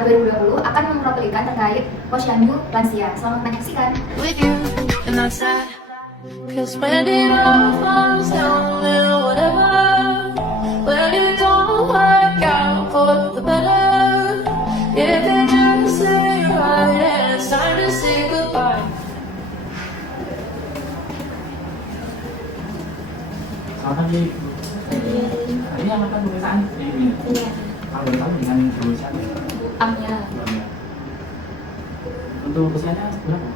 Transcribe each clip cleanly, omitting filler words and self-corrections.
Nasional 2020 akan mempromosikan terkait posyandu lansia. Selamat menyaksikan. With you, and that's sad. 'Cause when it all falls down, then whatever. When it don't work out for the better, if it just ain't right, and it's time to say goodbye. Selamat pagi. Ini yang akan pemeriksaan ini. Iya. Kalau boleh tahu dengan jurusan ya? Amnya. Untuk usianya berapa?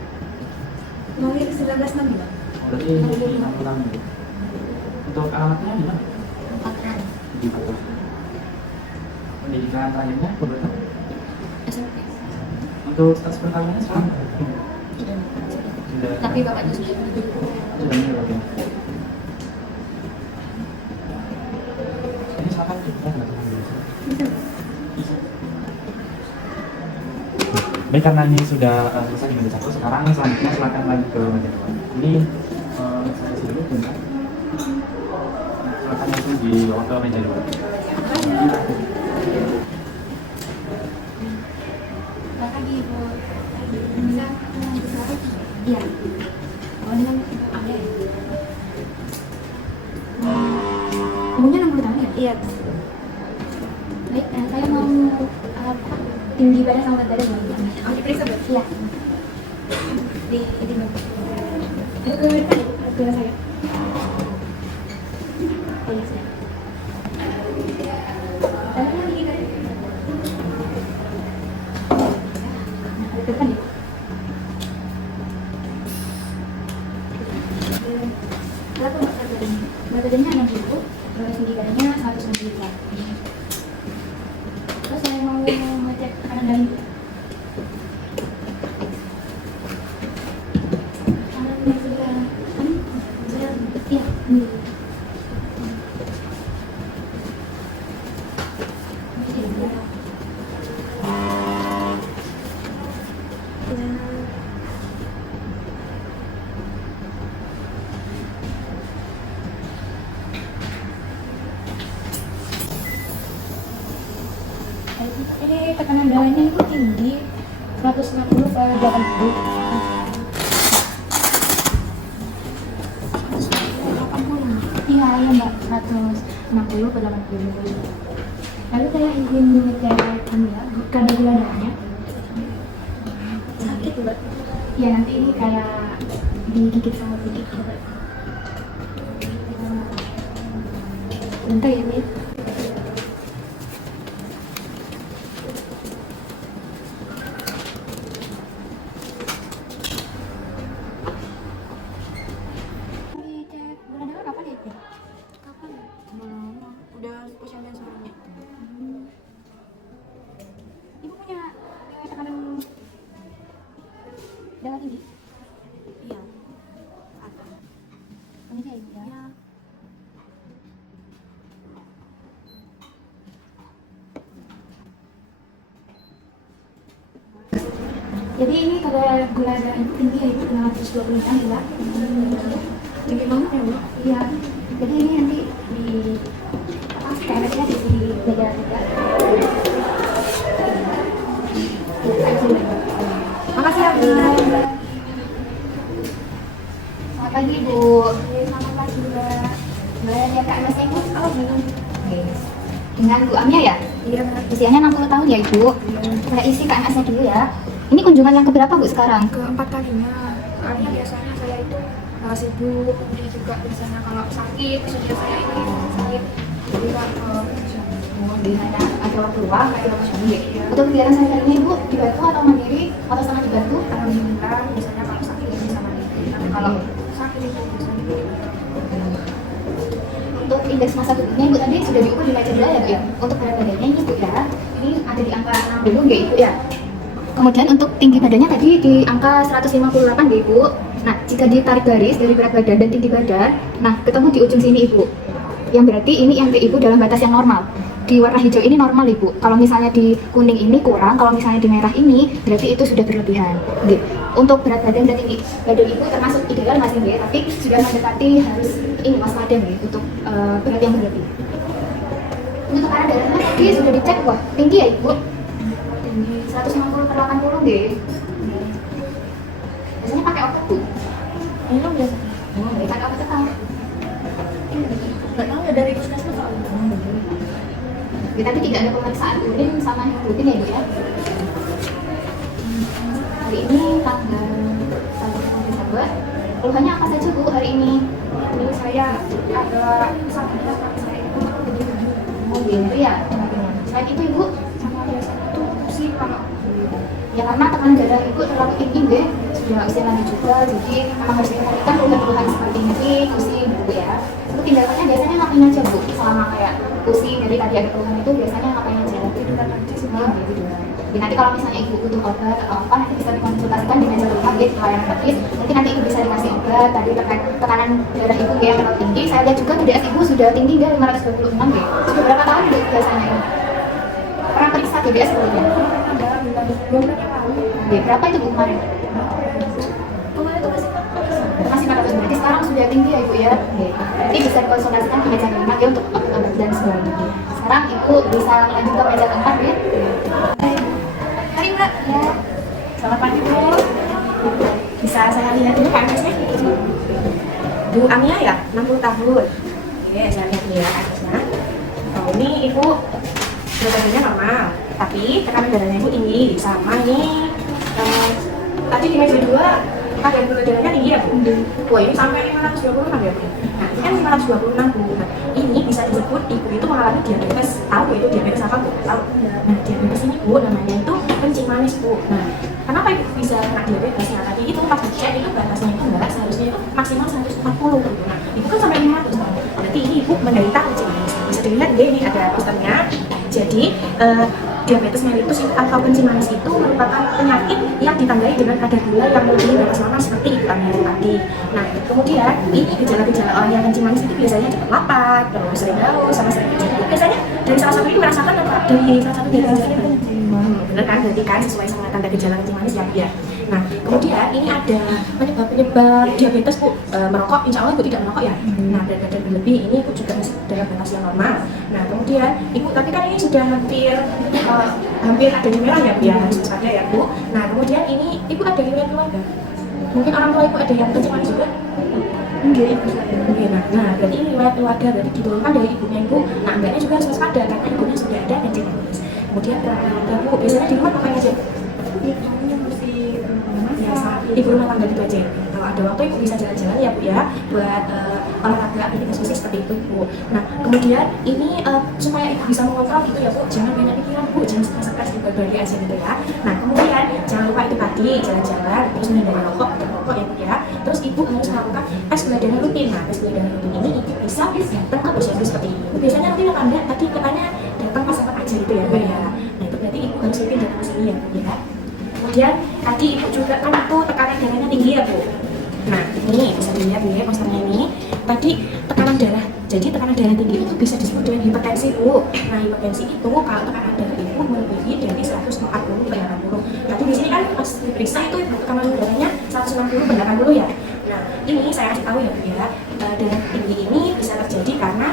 Lahir 1962. Berarti 66 ya. Untuk alamatnya di mana? Patran. Di Papua. Pendidikan terakhirnya boleh tahu? SMP. Untuk status perkawinannya sekarang? Sudah. Sudah. Tapi bapaknya sudah Sudah meninggal ya. Ini silakan kita datang dulu. Baik, karena ini sudah selesai di meja satu, sekarang selanjutnya silakan lanjut ke meja depan. Ini saya isi dulu bentar. Silakan langsung dibawa ke meja depan. Selamat pagi, Bu. Bisa berapa? Iya. Oh, dengan Ibu Amya ya? Umurnya 60 tahun ya? Iya. Baik, saya mau tinggi badan sama berat badan Bu. Oh, diperiksa Bu? Iya. Di Bu. Ke depan ya? Ke saya. Oh iya, sudah. Lalu yang tinggi badan? Ke depan ya? Berapa berat badannya? Berat badannya 60, terus tinggi badannya 163. Terus saya mau ngecek kanan dan kanan dan sebelah kanan, sebelah iya, ini. Ini tekanan darahnya itu tinggi 160 per 80. 80. Iya, iya Mbak, 160 per 80. Lalu saya ingin ngecek kadar gula darahnya. Sakit Mbak? Iya, nanti ini kayak digigit sama sedikit Mbak. Bentar ya Mbak. Udah posyandu sebelumnya. Ibu punya tekanan darah tinggi? Iya. Ada. Ini saya Ibu ya. Jadi ini kadar gula darah ibu tinggi ya Ibu, 626 gula. Tinggi banget ya, Bu? Iya. Jadi ini nanti di KMS-nya di dada juga. Makasih ya, Bu. Selamat pagi Bu. Selamat pagi Mbak. Mbak ada KMS-nya Ibu? Oh, belum. Oke. Dengan Bu Amya ya? Iya. Usianya 60 tahun ya Ibu. Saya isi KMS-nya dulu ya. Ini kunjungan yang keberapa Bu sekarang? Keempat kalinya. Karena biasanya saya itu sibuk, kemudian juga biasanya kalau sakit, maksudnya saya ini sakit. Jadi kan Biasanya ada waktu luang kayak posyandu ya. Untuk kegiatan sehari-harinya Ibu dibantu atau mandiri atau sangat dibantu? alhamdulillah biasanya kalau sakit ya bisa mandiri. Tapi kalau sakit itu biasanya Untuk indeks massa tubuhnya Ibu tadi sudah diukur di meja 2 ya Bu ya. Untuk berat badannya ini Bu ya, ini ada di angka 60 ya Ibu ya. Kemudian untuk tinggi badannya tadi di angka 158 ya Ibu. Nah, jika ditarik garis dari berat badan dan tinggi badan, nah ketemu di ujung sini Ibu. Yang berarti ini IMP Ibu dalam batas yang normal. Di warna hijau ini normal Ibu. Kalau misalnya di kuning ini kurang, kalau misalnya di merah ini berarti itu sudah berlebihan. Gitu. Untuk berat badan dan tinggi badan Ibu termasuk ideal masih ya, tapi sudah mendekati harus ini waspada ya untuk berat yang berlebih. Untuk tekanan darahnya tadi sudah dicek wah tinggi ya Ibu. tinggi 150/80 deh. Biasanya pakai obat Bu? Minum biasa. Oh, nggak pakai obat tetap. Nggak tahu ya dari puskesmas soalnya. Ya, tapi tidak ada pemeriksaan urin sama hemoglobin ya Bu ya. Hari ini tanggal 1 Desember. Keluhannya apa saja Bu hari ini? Ini saya agak sakit saya itu Oh gitu ya. Selain itu Ibu, sama biasa itu sih kalau ya karena tekanan darah Ibu terlalu tinggi deh. Sudah usia lanjut juga, jadi memang harus diperhatikan keluhan-keluhan seperti ini, pusing Bu ya. Untuk tindakannya biasanya ngapain aja Bu? Selama kayak pusing dari tadi ada keluhan itu biasanya ngapain aja? tiduran aja sih. Nah, gitu. Ya, nanti kalau misalnya Ibu butuh obat atau apa, nanti bisa dikonsultasikan di meja rumah gitu, pelayanan medis. Nanti Ibu bisa dikasih obat. Tadi terkait tekanan darah Ibu yang terlalu tinggi. Saya lihat juga TDS Ibu sudah tinggi dia 526 ya. Sudah berapa tahun Ibu biasanya? Pernah periksa TDS sebelumnya? Ada beberapa tahun. Berapa itu Bu kemarin? Kemarin itu masih 400 berarti sekarang sudah tinggi ya Ibu ya. Nanti bisa dikonsultasikan ke meja rumah ya untuk obat dan sebagainya. Sekarang Ibu bisa lanjut ke meja keempat ya. Hai Mbak. Ya. Selamat pagi Bu. Bisa saya lihat dulu kasusnya? Bu Amia ya, 60 tahun. Oke, saya lihat dulu ya kasusnya. Oh, ini Ibu berat badannya normal, tapi tekanan darahnya Ibu tinggi. Sama ini tadi di meja 2 kadar gula darahnya tinggi ya Bu? Wah, ini sampai 526 ya Bu? Nah, ini kan 526 Bu. Nah, ini bisa disebut Ibu itu mengalami diabetes. Tahu itu diabetes apa Bu? Tahu? Nah, diabetes ini Bu, namanya itu kencing manis Bu. Nah, kenapa Ibu bisa kena diabetes? Nah, tadi itu pas dicek itu batasnya itu enggak, seharusnya itu maksimal 140 gitu. Nah, Ibu kan sampai 500. Berarti ini Ibu menderita kencing manis. Bisa dilihat deh, ini ada posternya. Jadi, diabetes mellitus atau kencing manis itu merupakan penyakit yang ditandai dengan kadar gula yang melebihi batas normal seperti Ibu Amia tadi. Nah, kemudian ini gejala-gejala orang yang kencing manis itu biasanya cepat lapar, terus sering haus, sama sering kencing. Itu biasanya dari salah satu ini merasakan apa? Dari salah satu dari gejalanya. Bener kan? Berarti kan sesuai sama tanda gejala kencing manis ya. Nah, kemudian ini ada penyebab diabetes Bu. Merokok, insya Allah Ibu tidak merokok ya. Nah, berat badan berlebih ini Ibu juga masih dalam batas yang normal. Nah, kemudian Ibu tapi kan ini sudah hampir ada di merah ya Bu ya, harus waspada ya Bu. Nah, kemudian ini Ibu ada riwayat keluarga. Mungkin orang tua Ibu ada yang kencing manis juga. Enggak, nah berarti ini riwayat keluarga, berarti diturunkan dari ibunya Ibu. Nah, mbaknya juga harus waspada karena ibunya sudah ada kencing manis. Kemudian keluarga Bu, biasanya di rumah ngapain aja? Ibu rumah tangga gitu aja. Kalau ada waktu Ibu bisa jalan-jalan ya Bu ya, buat olahraga aktivitas fisik seperti itu Bu. Nah, kemudian ini supaya Ibu bisa mengontrol gitu ya Bu, jangan banyak pikiran Bu, jangan stres-stres dibagi aja gitu ya. Nah, kemudian jangan lupa itu tadi jalan-jalan, terus menghindari rokok ya Bu ya. Terus Ibu harus melakukan tes gula darah rutin. Nah, tes gula darah rutin ini Ibu bisa datang ke posyandu seperti ini. Biasanya nanti Anda tadi katanya datang pas apa aja gitu ya Bu ya. Nah, itu berarti Ibu harus rutin datang ke sini ya Bu ya. Kemudian tadi Ibu juga kan itu tekanan darahnya tinggi ya Bu. Nah, ini bisa dilihat nih posternya ini. Tadi tekanan darah. Jadi tekanan darah tinggi itu bisa disebut dengan hipertensi Bu. Nah, hipertensi itu kalau tekanan darah Ibu melebihi dari 140/80. Tapi di sini kan pas diperiksa itu tekanan darahnya 160/80 ya. Nah, ini saya kasih tahu ya Bu ya. Darah tinggi ini bisa terjadi karena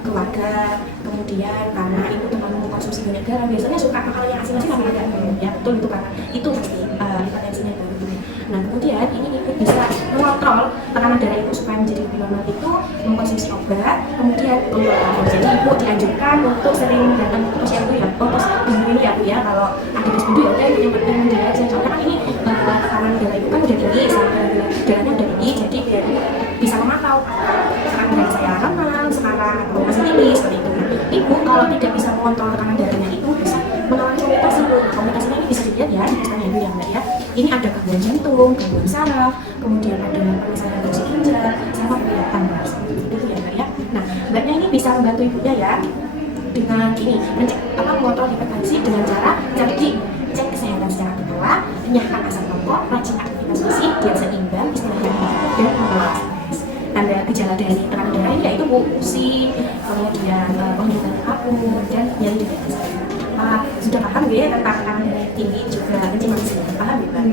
keluarga, kemudian karena Ibu terlalu mengkonsumsi banyak garam. Biasanya suka makanan yang asin-asin apa enggak? Ya, betul itu karena itu pasti hipertensinya Bu. Nah, kemudian ini Ibu bisa mengontrol tekanan darah Ibu supaya menjadi lebih normal itu mengkonsumsi obat, kemudian olahraga. Jadi Ibu dianjurkan untuk sering datang ke posyandu ya, pos ini ya Bu ya. Kalau ada posyandu ya udah Ibu yang penting dia aja. Soalnya kan ini tekanan darah Ibu kan udah tinggi, darahnya udah tinggi, jadi biar bisa memantau tekanan darah saya normal sekarang atau masih tinggi seperti itu. Nah, Ibu kalau tidak bisa mengontrol tekanan darahnya Ibu bisa mengalami komunikasi Bu. Komunikasinya ini bisa dilihat ya, misalnya Ibu ya Mbak ya. Ini ada gangguan jantung, gangguan saraf, kemudian ada permasalahan fungsi ginjal, sama kelihatan itu ya Mbak ya. Nah, Mbaknya ini bisa membantu Ibunya ya dengan ini mengontrol hipertensi dengan cara tadi cek kesehatan secara berkala, renyahkan asam rokok, rajin aktivitas fisik, diet seimbang, istirahat dan mengelola stres. Tanda gejala dari tekanan darah ini yaitu pusing, kemudian penglihatan kaku dan nyeri di badan. Sudah paham ya tentang tekanan darah tinggi juga kencing manis? Paham ya Mbak?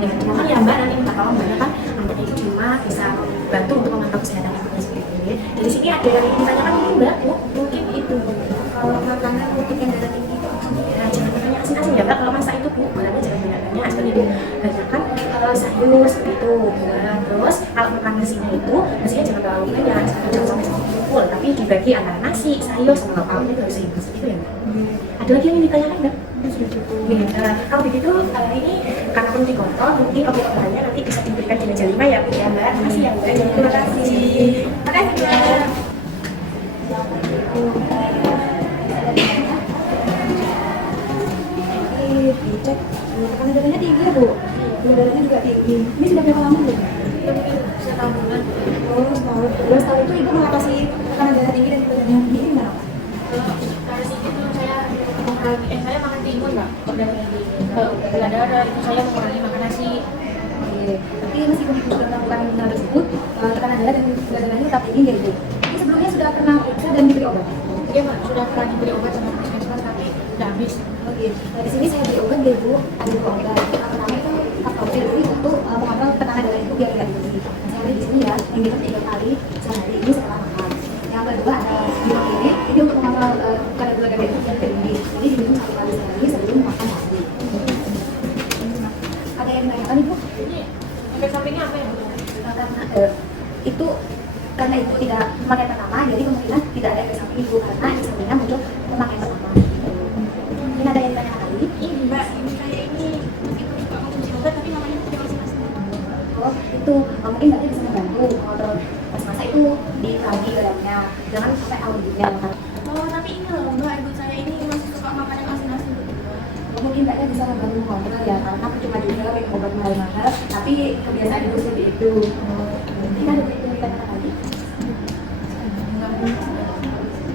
Dan mohon ya Mbak nanti minta tolong Mbak kan anaknya di rumah bisa bantu untuk memantau kesehatan ibunya seperti ini. Dari sini ada yang ditanyakan mungkin Mbak, mungkin itu kalau makanan mungkin yang darah tinggi, jangan bertanya asin-asin ya Mbak. Kalau masak sayur seperti itu. Nah, terus kalau makan nasinya itu nasinya jangan terlalu banyak, jangan sampai satu full, tapi dibagi antara nasi, sayur sama lauk itu harus seimbang seperti itu ya Mbak. Ada lagi yang ingin ditanyakan nggak? Nah, kalau begitu ini karena perlu dikontrol, mungkin obat-obatannya nanti bisa diberikan di meja 5 ya Bu ya Mbak. Terima kasih ya Bu. Terima kasih. Makasih Mbak. Dicek tekanan darahnya tinggi ya Bu. Gula darahnya juga tinggi. Ini sudah berapa lama Bu? Setahunan. Oh, setahun. Setahun itu Ibu mengatasi tekanan darah tinggi dan gula darahnya tinggi ini gimana Pak? Dari situ tuh saya makan timun Mbak. Kalau gula darah itu saya mengurangi makan nasi. Oke. Tapi meskipun Ibu sudah melakukan hal tersebut, tekanan darah dan gula darahnya tetap tinggi ya Ibu. Ini sebelumnya sudah pernah periksa dan diberi obat? Iya Mbak, sudah pernah diberi obat sama puskesmas tapi udah habis. Oke. Nah, di sini saya beri obat ya Bu. Ada dua obat. Yang pertama itu kaptopil untuk mengontrol tekanan darah itu biar tidak tinggi. Nah, saya beri di sini ya, yang diminum 3 kali sehari ini setelah makan. Yang kedua ada Bimaklinik, ini untuk mengontrol kadar gula darah itu biar tidak tinggi. Jadi diminum 1 kali sehari sebelum makan nasi. Ada yang menanyakan Ibu? Ini efek sampingnya apa ya Bu? Karena itu karena Ibu tidak pemakaian pertama, jadi kemungkinan tidak ada efek samping Ibu karena efek sampingnya muncul pemakaian pertama. Ini ada yang tanya lagi? Ini Mbak, ini saya ini itu suka konsumsi obat tapi namanya tidak masing-masing. Oh, itu mungkin Mbaknya bisa membantu mengontrol pas masa itu di pagi dalamnya, jangan sampai awal juga. Oh, tapi ini loh Mbak, ibu saya ini masih suka makan yang asin-asin. Mungkin Mbaknya bisa membantu mengontrol ya, karena percuma juga minum obat mahal-mahal, tapi kebiasaan Ibu seperti itu. Ini ada yang ditanyakan lagi?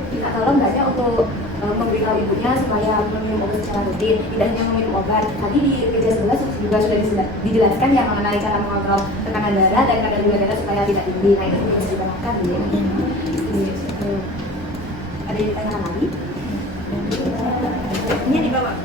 Kita tolong Mbaknya untuk memberitahu ibunya supaya meminum obat secara rutin, tidak hanya meminum obat. Tadi di meja 11 juga sudah dijelaskan yang mengenai cara mengontrol tekanan darah dan kadar gula darah supaya tidak tinggi. Nah itu harus ditanyakan ya. Ada yang ditanyakan lagi? Ini di bawah.